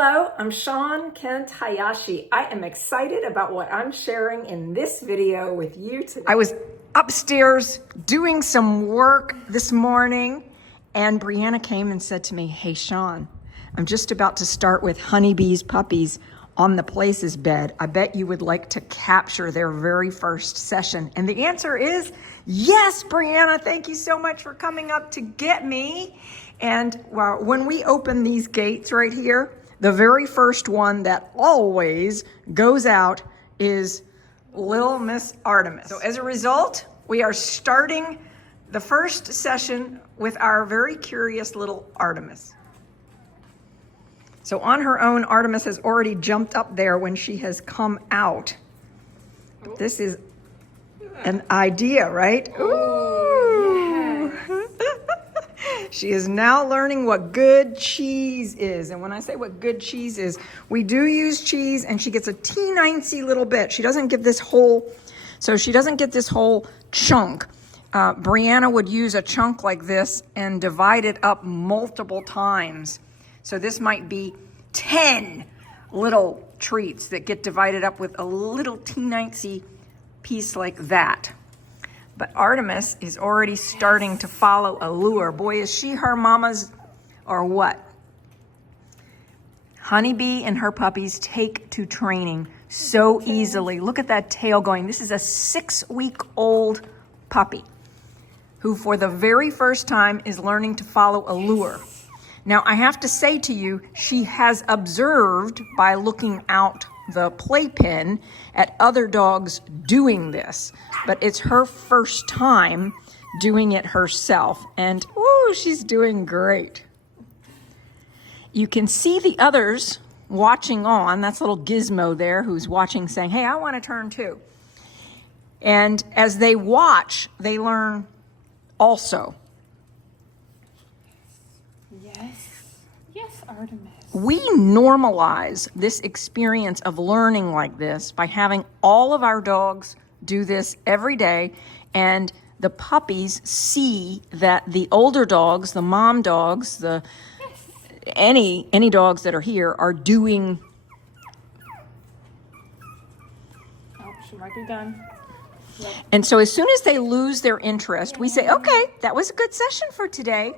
Hello, I'm Sean Kent Hayashi. I am excited about what I'm sharing in this video with you today. I was upstairs doing some work this morning and Brianna came and said to me, "Hey Sean, I'm just about to start with Honeybee's puppies on the Places bed. I bet you would like to capture their very first session." And the answer is yes, Brianna, thank you so much for coming up to get me. And when we open these gates right here, the very first one that always goes out is little Miss Artemis. So as a result, we are starting the first session with our very curious little Artemis. So on her own, Artemis has already jumped up there when she has come out. This is an idea, right? Ooh. Yes. She is now learning what good cheese is. And when I say what good cheese is, we do use cheese and she gets a teeny little bit. She doesn't get this whole, chunk. Brianna would use a chunk like this and divide it up multiple times. So this might be 10 little treats that get divided up with a little teeny piece like that. But Artemis is already starting to follow a lure. Boy, is she her mama's or what? Honeybee and her puppies take to training so easily. Look at that tail going. This is a 6-week-old puppy who for the very first time is learning to follow a lure. Now, I have to say to you, she has observed by looking out the playpen at other dogs doing this, but it's her first time doing it herself. And, ooh, she's doing great. You can see the others watching on. That's little Gizmo there who's watching saying, "Hey, I want to turn too." And as they watch, they learn also. Yes, Artemis. We normalize this experience of learning like this by having all of our dogs do this every day, and the puppies see that the older dogs, the mom dogs, any dogs that are here are doing. Oh, she might be done. Yep. And so as soon as they lose their interest, we say, "Okay, that was a good session for today."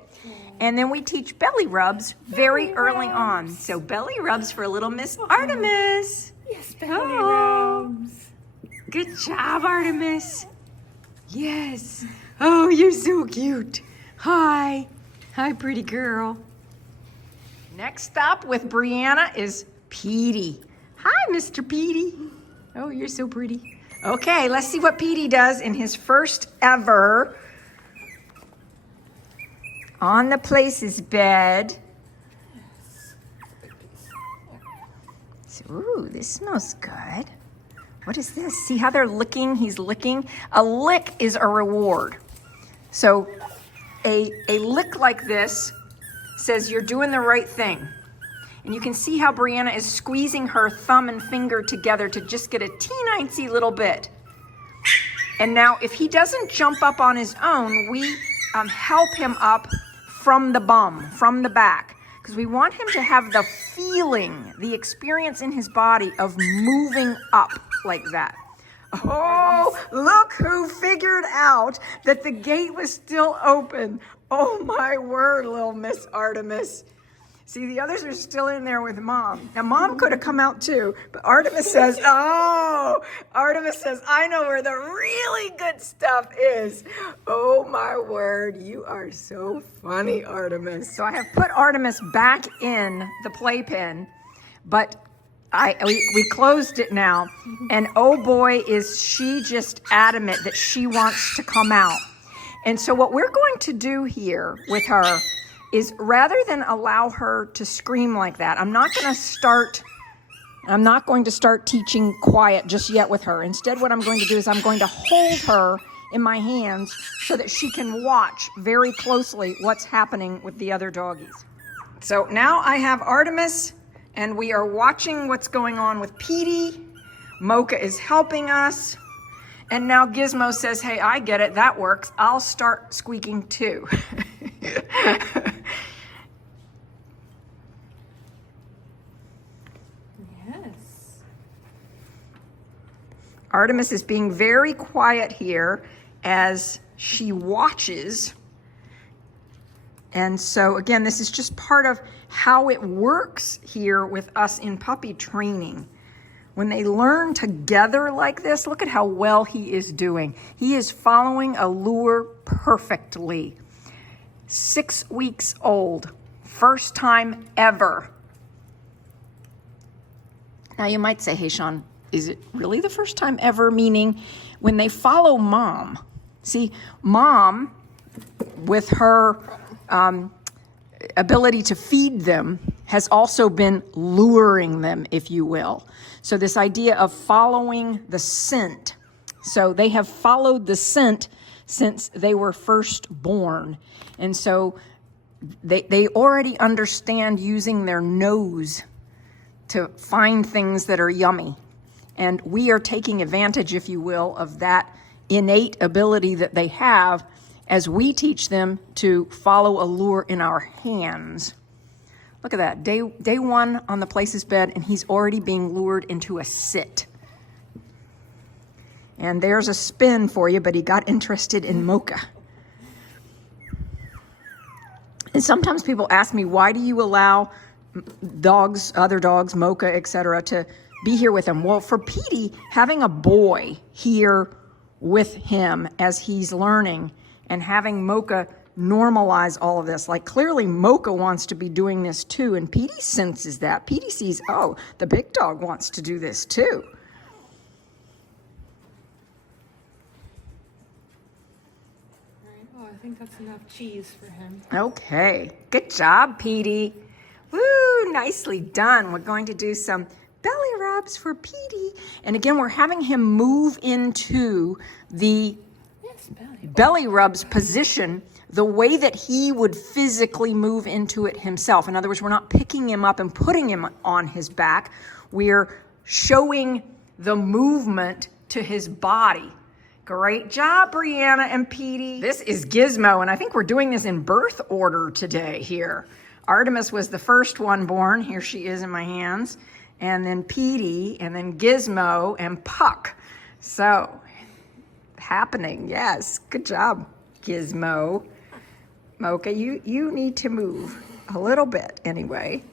And then we teach belly rubs very early on. So belly rubs for little Miss Artemis. Yes, belly rubs. Good job, Artemis. Yes. Oh, you're so cute. Hi. Hi, pretty girl. Next up with Brianna is Petey. Hi, Mr. Petey. Oh, you're so pretty. Okay, let's see what Petey does in his first ever on the Places bed. Ooh, this smells good. What is this? See how they're licking? He's licking. A lick is a reward. So a lick like this says you're doing the right thing. And you can see how Brianna is squeezing her thumb and finger together to just get a teeny little bit. And now if he doesn't jump up on his own, we help him up from the bum, from the back, because we want him to have the feeling, the experience in his body of moving up like that. Oh, look who figured out that the gate was still open. Oh my word, little Miss Artemis. See, the others are still in there with Mom. Now, Mom could have come out too, but Artemis says, "I know where the really good stuff is." Oh my word, you are so funny, Artemis. So I have put Artemis back in the playpen, but we closed it now, and oh boy, is she just adamant that she wants to come out. And so what we're going to do here with her is rather than allow her to scream like that, I'm not going to start teaching quiet just yet with her. Instead, what I'm going to do is I'm going to hold her in my hands so that she can watch very closely what's happening with the other doggies. So now I have Artemis, and we are watching what's going on with Petey. Mocha is helping us. And now Gizmo says, "Hey, I get it. That works. I'll start squeaking too." Artemis is being very quiet here as she watches. And so again, this is just part of how it works here with us in puppy training. When they learn together like this, look at how well he is doing. He is following a lure perfectly. 6 weeks old, first time ever. Now you might say, hey Sean, is it really the first time ever? Meaning when they follow mom. See, mom, with her ability to feed them, has also been luring them, if you will. So this idea of following the scent. So they have followed the scent since they were first born. And so they already understand using their nose to find things that are yummy. And we are taking advantage, if you will, of that innate ability that they have as we teach them to follow a lure in our hands. Look at that, day one on the Places bed, and he's already being lured into a sit. And there's a spin for you, but he got interested in Mocha. And sometimes people ask me, why do you allow dogs, other dogs, Mocha, etc., to be here with him? Well, for Petey, having a boy here with him as he's learning and having Mocha normalize all of this. Like clearly Mocha wants to be doing this too, and Petey senses that. Petey sees, oh, the big dog wants to do this too. Oh, I think that's enough cheese for him. Okay, good job, Petey. Woo, nicely done. We're going to do some belly rubs for Petey. And again, we're having him move into the belly rubs position the way that he would physically move into it himself. In other words, we're not picking him up and putting him on his back. We're showing the movement to his body. Great job, Brianna and Petey. This is Gizmo, and I think we're doing this in birth order today here. Artemis was the first one born. Here she is in my hands. And then Petey, and then Gizmo, and Puck. So, happening, yes. Good job, Gizmo. Mocha, you need to move a little bit anyway.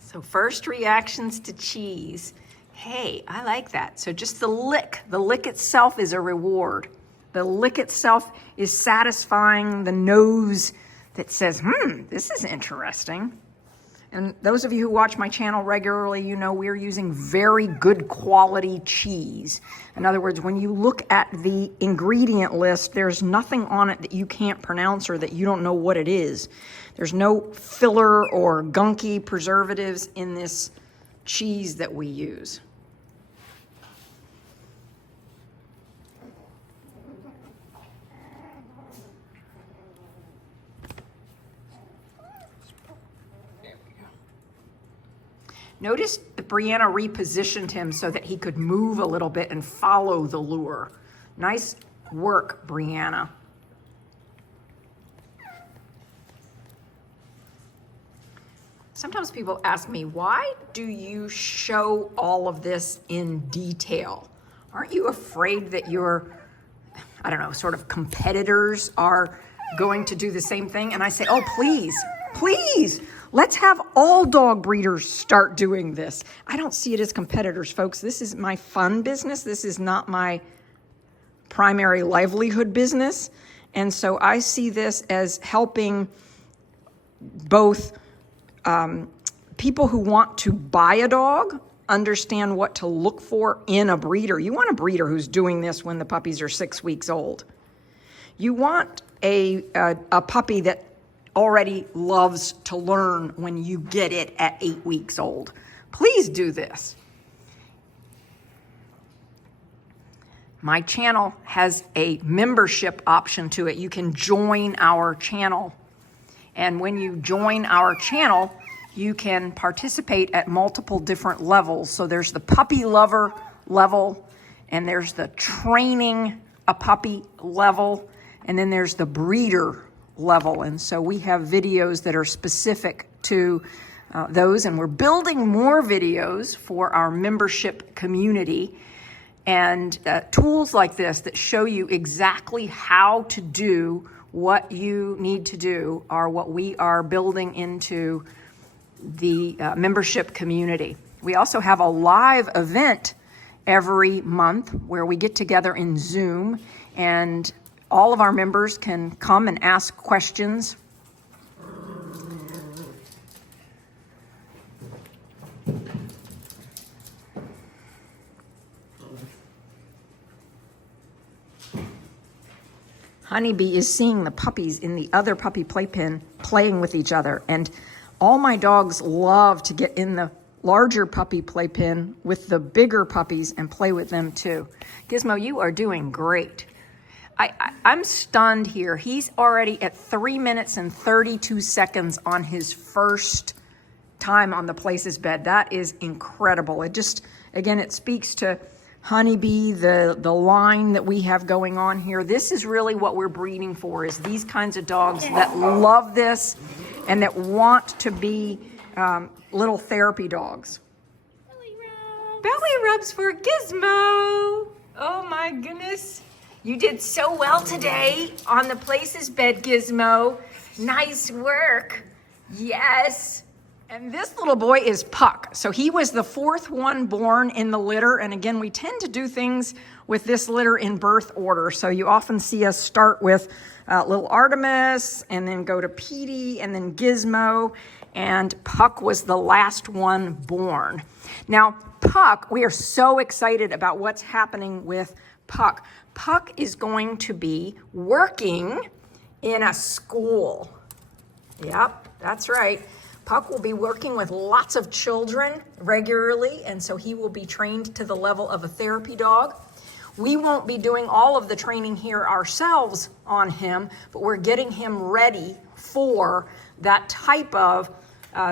So first reactions to cheese. Hey, I like that. So just the lick itself is a reward. The lick itself is satisfying the nose that says, this is interesting. And those of you who watch my channel regularly, you know we're using very good quality cheese. In other words, when you look at the ingredient list, there's nothing on it that you can't pronounce or that you don't know what it is. There's no filler or gunky preservatives in this cheese that we use. Notice that Brianna repositioned him so that he could move a little bit and follow the lure. Nice work, Brianna. Sometimes people ask me, why do you show all of this in detail? Aren't you afraid that your, I don't know, sort of competitors are going to do the same thing? And I say, oh, please, please. Let's have all dog breeders start doing this. I don't see it as competitors, folks. This is my fun business. This is not my primary livelihood business. And so I see this as helping both people who want to buy a dog understand what to look for in a breeder. You want a breeder who's doing this when the puppies are 6 weeks old. You want a puppy that already loves to learn when you get it at 8 weeks old. Please do this. My channel has a membership option to it. You can join our channel. And when you join our channel, you can participate at multiple different levels. So there's the puppy lover level, and there's the training a puppy level, and then there's the breeder level. And so we have videos that are specific to those, and we're building more videos for our membership community, and tools like this that show you exactly how to do what you need to do are what we are building into the membership community. We also have a live event every month where we get together in Zoom, and all of our members can come and ask questions. Honeybee is seeing the puppies in the other puppy playpen playing with each other, and all my dogs love to get in the larger puppy playpen with the bigger puppies and play with them too. Gizmo, you are doing great. I'm stunned here. He's already at 3 minutes and 32 seconds on his first time on the Places bed. That is incredible. It just, again, it speaks to Honeybee, the line that we have going on here. This is really what we're breeding for, is these kinds of dogs that love this and that want to be little therapy dogs. Belly rubs for Gizmo. Oh my goodness. You did so well today on the Places bed, Gizmo. Nice work. Yes. And this little boy is Puck. So he was the fourth one born in the litter. And again, we tend to do things with this litter in birth order. So you often see us start with little Artemis and then go to Petey and then Gizmo. And Puck was the last one born. Now, Puck, we are so excited about what's happening with Puck. Puck is going to be working in a school. Yep, that's right. Puck will be working with lots of children regularly, and so he will be trained to the level of a therapy dog. We won't be doing all of the training here ourselves on him, but we're getting him ready for that type of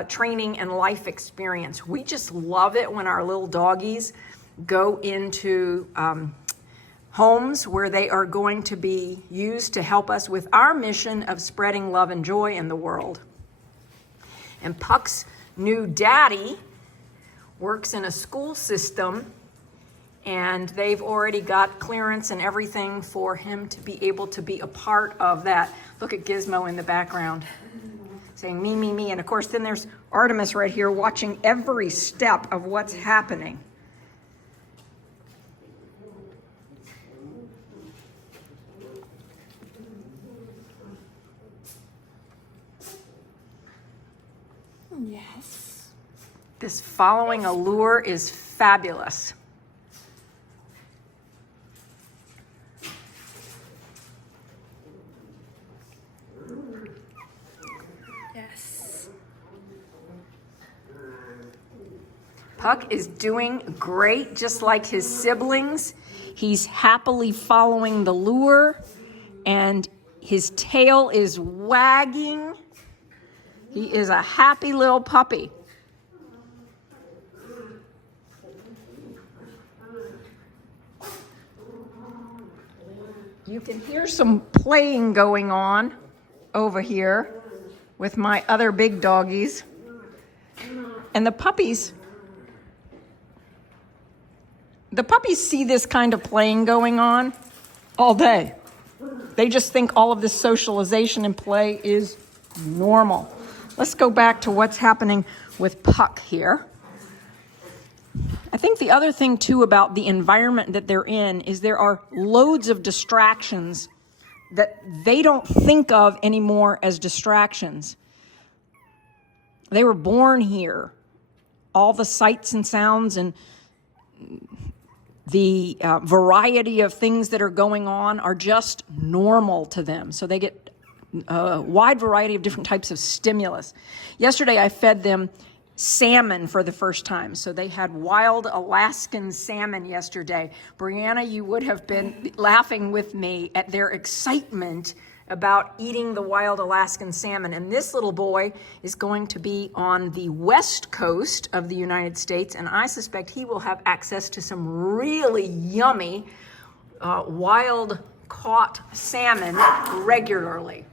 training and life experience. We just love it when our little doggies go into homes where they are going to be used to help us with our mission of spreading love and joy in the world. And Puck's new daddy works in a school system, and they've already got clearance and everything for him to be able to be a part of that. Look at Gizmo in the background saying me, me, me. And of course, then there's Artemis right here watching every step of what's happening. Yes. This following a lure is fabulous. Yes. Puck is doing great, just like his siblings. He's happily following the lure, and his tail is wagging. He is a happy little puppy. You can hear some playing going on over here with my other big doggies. And the puppies see this kind of playing going on all day. They just think all of this socialization and play is normal. Let's go back to what's happening with Puck here. I think the other thing, too, about the environment that they're in is there are loads of distractions that they don't think of anymore as distractions. They were born here. All the sights and sounds and the variety of things that are going on are just normal to them. So they get a wide variety of different types of stimulus. Yesterday, I fed them salmon for the first time. So they had wild Alaskan salmon yesterday. Brianna, you would have been laughing with me at their excitement about eating the wild Alaskan salmon. And this little boy is going to be on the west coast of the United States, and I suspect he will have access to some really yummy wild caught salmon regularly.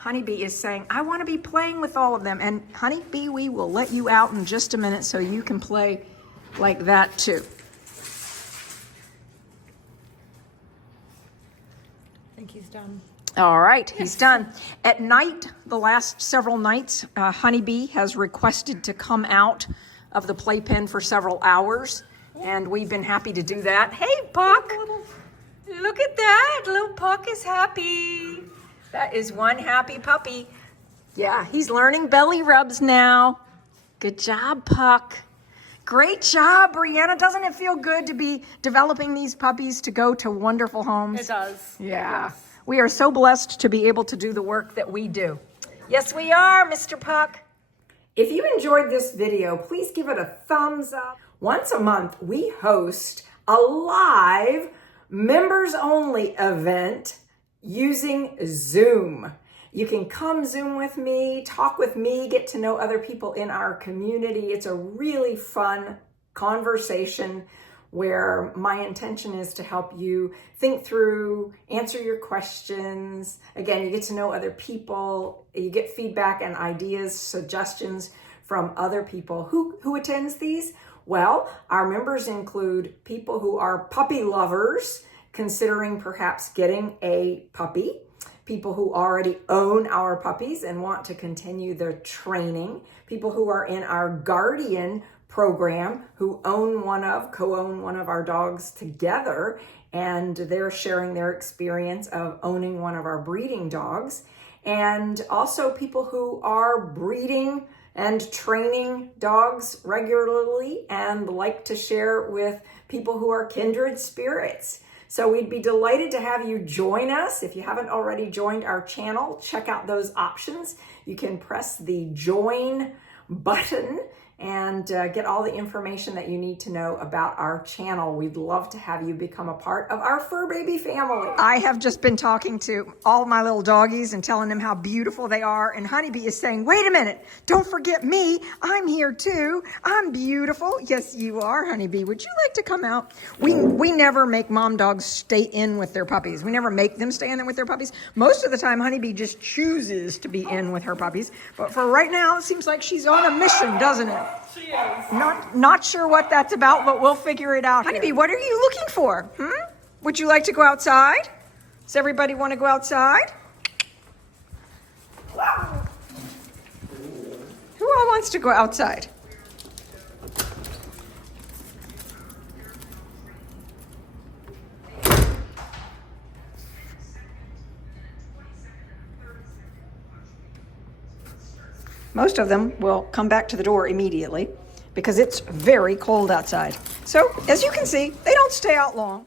Honeybee is saying, I want to be playing with all of them. And Honeybee, we will let you out in just a minute so you can play like that too. I think he's done. All right, he's done. At night, the last several nights, Honeybee has requested to come out of the playpen for several hours, and we've been happy to do that. Hey, Puck! Look at that. Little Puck is happy. That is one happy puppy. Yeah, he's learning belly rubs now. Good job, Puck. Great job, Brianna. Doesn't it feel good to be developing these puppies to go to wonderful homes? It does. Yeah. Yes. We are so blessed to be able to do the work that we do. Yes, we are, Mr. Puck. If you enjoyed this video, please give it a thumbs up. Once a month, we host a live members-only event using Zoom. You can come Zoom with me, talk with me, get to know other people in our community. It's a really fun conversation where my intention is to help you think through, answer your questions. Again, you get to know other people, you get feedback and ideas, suggestions from other people. Who attends these? Well, our members include people who are puppy lovers, considering perhaps getting a puppy, people who already own our puppies and want to continue their training, people who are in our guardian program who co-own one of our dogs together, and they're sharing their experience of owning one of our breeding dogs, and also people who are breeding and training dogs regularly and like to share with people who are kindred spirits. So we'd be delighted to have you join us. If you haven't already joined our channel, check out those options. You can press the join button and get all the information that you need to know about our channel. We'd love to have you become a part of our fur baby family. I have just been talking to all my little doggies and telling them how beautiful they are, and Honeybee is saying, wait a minute, don't forget me. I'm here too. I'm beautiful. Yes, you are, Honeybee. Would you like to come out? We never make mom dogs stay in with their puppies. We never make them stay in with their puppies. Most of the time, Honeybee just chooses to be in with her puppies. But for right now, it seems like she's on a mission, doesn't it? She is. Not sure what that's about, but we'll figure it out. Honeybee, what are you looking for? Would you like to go outside? Does everybody want to go outside? Who all wants to go outside? Most of them will come back to the door immediately because it's very cold outside. So, as you can see, they don't stay out long.